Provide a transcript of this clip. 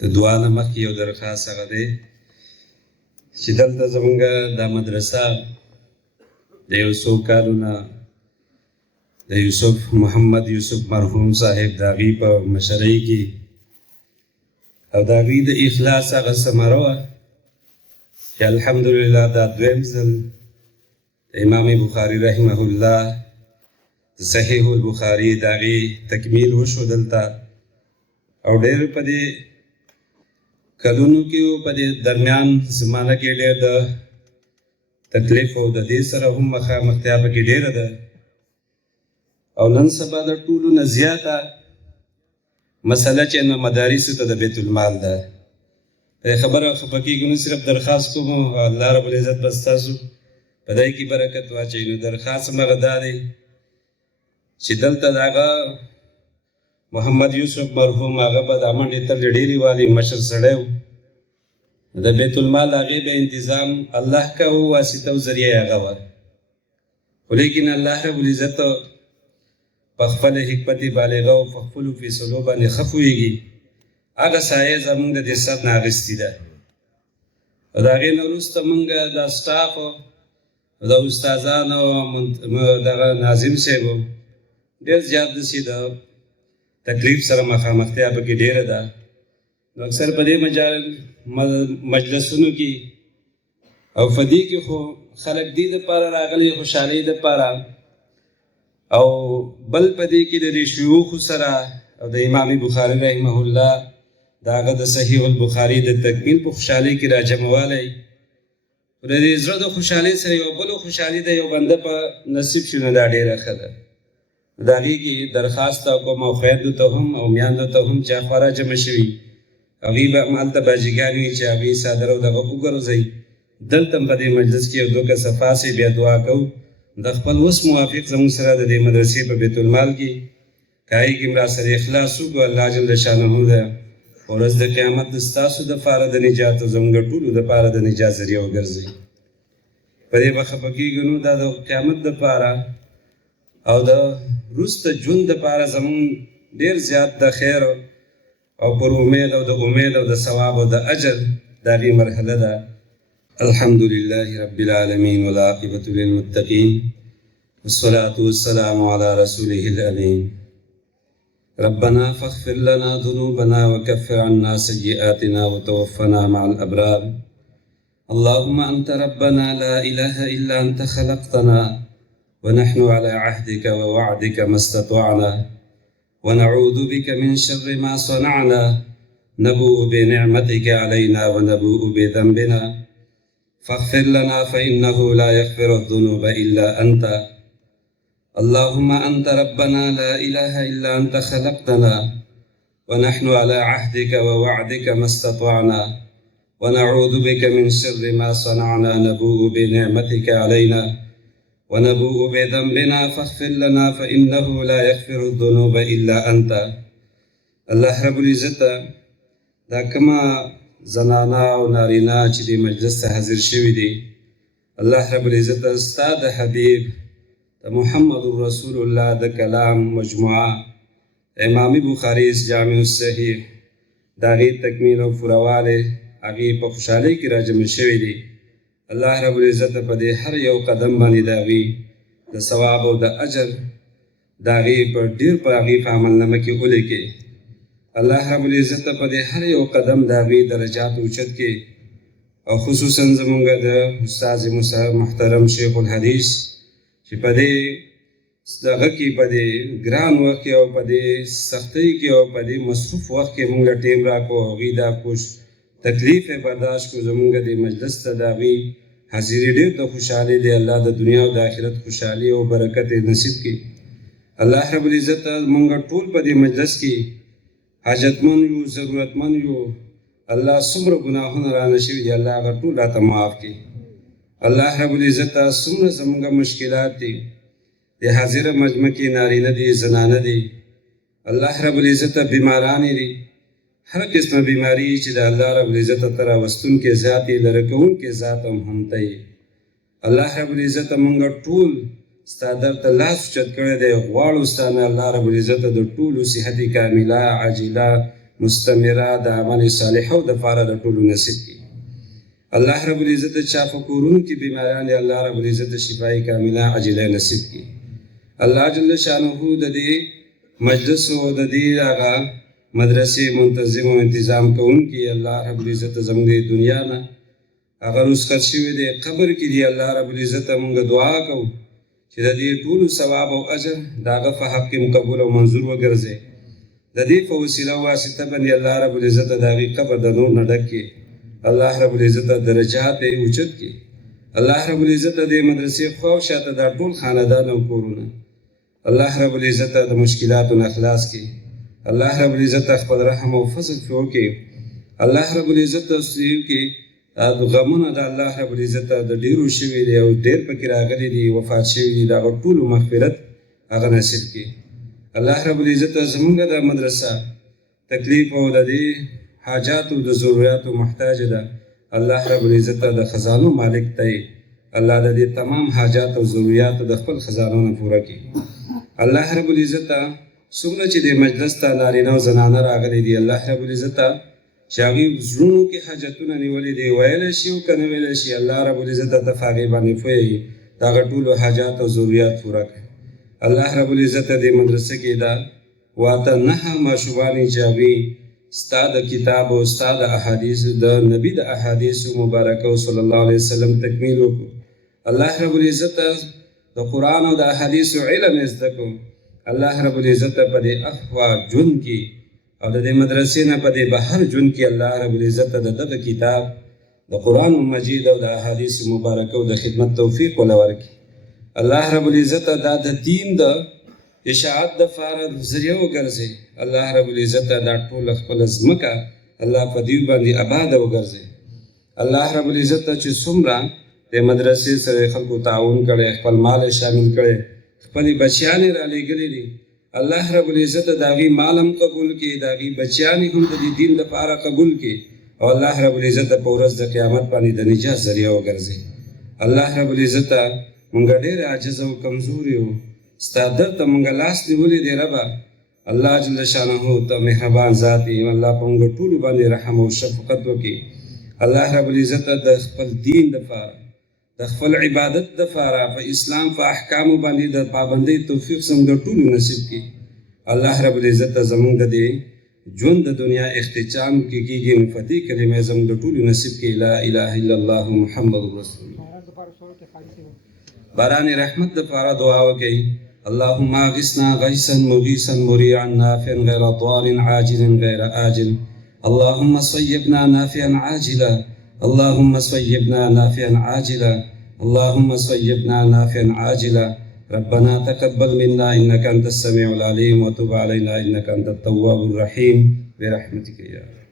د دعا نه مخکې یو درخواست هغه دی چې دلته زمونږ دا مدرسه د یو څو کالو نه د یوسف محمد یوسف مرحوم صاحب د هغې په مشرۍ کې او د هغې د اخلاص هغه ثمره وه چې الحمدلله دا دویم ځل د امام بخاري رحمه الله د صحیح البخاري د هغې تکمیل وشو دلته او ډېر په دې کلونو کې په دې درمیان زمانه کې ډېر د تکلیف او د دې سره هم مخامختیا پکې ډېره ده او نن سبا د ټولو نه زیاته مسله چې نو مدارسو ته د بیت المال ده خبره خفه کېږو نو صرف درخواست کوم الله رب العزت به ستاسو په دې کې برکت واچوي نو درخواست همغه دا دی چې دلته د هغه محمد یوسف مرحوم هغه به دا منډې تل ډېرې والي مشر سړی و د بیت المال هغې به انتظام الله کوه واسطه او ذریعه هغه وه خو لیکن الله رب العزت په خپله حکمت بالغه او په خپلو فیصلو باندې ښه پوهېږي هغه سایه زموږ د دې سر نه اخیستې ده او د هغې نه وروسته موږ دا سټاف د استادانو دغه ناظم صاحب ډېر زیات داسې د تکلیف سره مخامختیا پکې ډېره ده نو اکثر په دې مجلسونو کې او په دې کې خو خلک دې دپاره راغلي خوشحالۍ دپاره او بل په دې کې د دې شیوخو سره او د امام بخاري رحمه الله د هغه د صحیح البخاري د تکمیل په خوشحالۍ کې راجمعوالی خو د دې زړه د خوشحالۍ سره یو بلو خوشحالي د یو بنده په نصیب شي نو دا ډېره ښه ده د هغې کې درخواست کوم او خویندو ته هم او میاندو ته هم چې اخوا راجمع شوي هغوی به همالته باجیګان وي چې هغوی صادر او دغه وګرځئ دلته هم په دې مجلس کې یو دوه کسه پاسې بیا دعا کوو د خپل وس موافق زموږ سره د دې مدرسې په بیت المال کې که هغې کې هم راسره اخلاص وکړو الله جل شانه ده ورځ د قیامت د ستاسو دپاره د نجات او زموږ ټولو دپاره د نجات ذریعه وګرځئ په دې به خفه کېږو نو دا د قیامت دپاره او د وروسته ژوند دپاره زموږ ډېر زیات د خیر او پر امید او د امید او د ثواب او د اجر د هغې مرحله ده الحمد لله رب العالمين والعاقبة للمتقين والصلاة والسلام على رسوله الأمين ربنا فاغفر لنا ذنوبنا وكفر عنا سيئاتنا وتوفنا مع الأبرار اللهم أنت ربنا لا إله إلا أنت خلقتنا ونحن على عهدك ووعدك ما استطعنا ونعوذ بك من شر ما صنعنا نبوء بنعمتك علينا ونبوء بذنبنا فاغفر لنا فإنه لا يغفر الذنوب إلا أنت اللهم أنت ربنا لا إله إلا أنت خلقتنا ونحن على عهدك ووعدك ما استطعنا ونعوذ بك من شر ما صنعنا نبوء بنعمتك علينا ونبوء بذنبنا فاغفر لنا فإنه لا يغفر الذنوب إلا أنت الله رب العزت دا کما زنانا او نارینا چې د مجلس ته حاضر شوي دي الله رب العزت ستا د حبیب د محمد رسول الله د کلام مجموعه امام بخاري جامع الصحیح د هغې تکمیل او پورووالی هغې په خوشحالۍ کې راجمع شوي دي الله رب العزت په دې هر یو قدم باندې د هغې د ثواب او د اجر د هغې په ډېر په هغې په عملنامه کې ولیکي الله رب العزت په دې هر یو قدم د هغې درجات اوچت کې او خصوصا زمونږ د استاد محترم شیخ الحدیث چې په دې دغه کې په دې ګران وخت کې او په دې سختۍ کې او په دې مصروف وخت کې مونږ له ټیم راکړو هغوی دا تکلیف برداشت کړو زمونږ د مجلس ته د هغوی حاضري ډېر د خوشحالۍ دی الله د دنیا او د آخرت خوشحالي او برکت نصیب کړي الله رب العزت مونږ ټول په دې مجلس کې حاجتمن یو ضرورتمن یو الله څومره ګناهونه رانه شوي دي الله هغه ټول راته معاف کړي الله رب العزت څومره زموږ مشکلات دي د حاضره مجمع کې نارینه دي زنانه دي الله رب العزت بیماران دي هر قسمه بیماری چې د الله رب العزت ته راوستونکې ذات یې لرې کوونکې ذات هم ته یې الله رب العزت مونږ ټول ستا در ته لاس اوچت کړی دی غواړو ستا نه الله رب العزت د ټولو صحت کامله عاجله مستمره د عمل صالحو دپاره د ټولو نصیب کړي. الله رب العزت چا په کورونو کې بیماران دی الله رب العزت شفای کامله عاجله نصیب کړي. الله جل شانه د دې مجلس او د دې هغه مدرسې منتظم او انتظام کوونکي الله رب العزت زموږ د دنیا نه هغه رسخت شوي دی قبر کې دی الله رب العزت موږ دعا کوو چې د دې ټولو ثواب او اجر د هغه په حق کې مقبول او منظور وګرځي. د دې په وسیله او واسطه باندې الله رب العزت د هغې قبر د نور نه ډک کړي. الله رب العزت درجات یې اوچت کړي. الله رب العزت د دې مدرسې خوا او شاته دا ټول خاندان او کورونه الله رب العزت د مشکلاتو نه خلاص کړي. الله رب العزت خپل رحم او فضل پرې وکړي. الله رب العزت تصدیق کې غمونه د الله رب العزت د ډېرو شوي دي او ډېر پکې راغلي دي وفات شوي دي د هغه ټولو مغفرت هغه نصیب کړي. الله رب العزت زموږ د مدرسه تکلیف او د دې حاجاتو د ضرورتو محتاج ده. الله رب العزت د خزانو مالک دی. الله د دې تمام حاجات او ضرورت د خپل خزانو نه پوره کړي. الله رب العزت څومره چې د مجلس ته نارینه او زنانه راغلي دي الله رب العزت چې هغوی زړونو کې حاجتونه نیولي دي ویلی شي او که نه ویلی شي الله رب العزت ته په هغې باندې پوهېږي د هغه ټولو حاجات او ضرورت پوره کړي. الله رب العزت دې مدرسه کې دا واته نهه ماشومانې چې هغوی ستا د کتاب او ستا د احادیثو د نبي د احادیثو مبارکو صلی الله علیه وسلم تکمیل وکړو. الله رب العزت د قرآن او د احادیثو علم یې زده کړو. الله رب العزت په دې اخوا ژوند کې او د دې مدرسې نه په دې بهر ژوند کې الله رب العزت د دغه کتاب د قرآن مجید او د احادیث مبارکو د خدمت توفیق وله ورکړي. الله رب العزت دا د دین د اشاعت دپاره ذریعه وګرځي. الله رب العزت دا ټوله خپله ځمکه الله په دې باندې آباده وګرځي. الله رب العزت چې څومره د مدرسې سره خلکو تعاون کړی خپل مال شامل کړی خپلې بچیانې رالیږلي دي الله رب العزت د هغې مال هم قبول کړي د هغې بچیانې هم د دې دین دپاره قبول کړي او الله رب العزت په ورځ د قیامت باندې د نجات ذریعه وګرځي. الله رب العزت مونږ ډېر عاجز او کمزور یو ستا در ته مونږ لاس نیولی دی ربه الله جل شانه ته مهربان ذات یې الله په مونږ ټولو باندې رحم او شفقت وکړي. الله رب العزت د خپل دین دپاره د خپل عبادت دپاره په اسلام په احکامو باندې د پابندۍ توفیق زموږ د ټولو نصیب کړي. الله رب العزت زموږ د دې ژوند د دنیا اختتام کې کېږي نو په دې کلمې زموږ د ټولو نصیب کړي. لا اله الا الله محمد رسول الله. باران رحمت دپاره دعا وکړئ. اللهم اغثنا غيثا مغيثا مريعا نافعا غير ضار عاجل غير آجل. اللهم صيبنا نافعا عاجلا اللهم صيبنا نافعا عاجلا اللهم صيبنا نافعا عاجلا. ربنا تقبل منا إنك أنت السميع العليم وتب علينا إنك أنت التواب الرحيم برحمتك يا رب.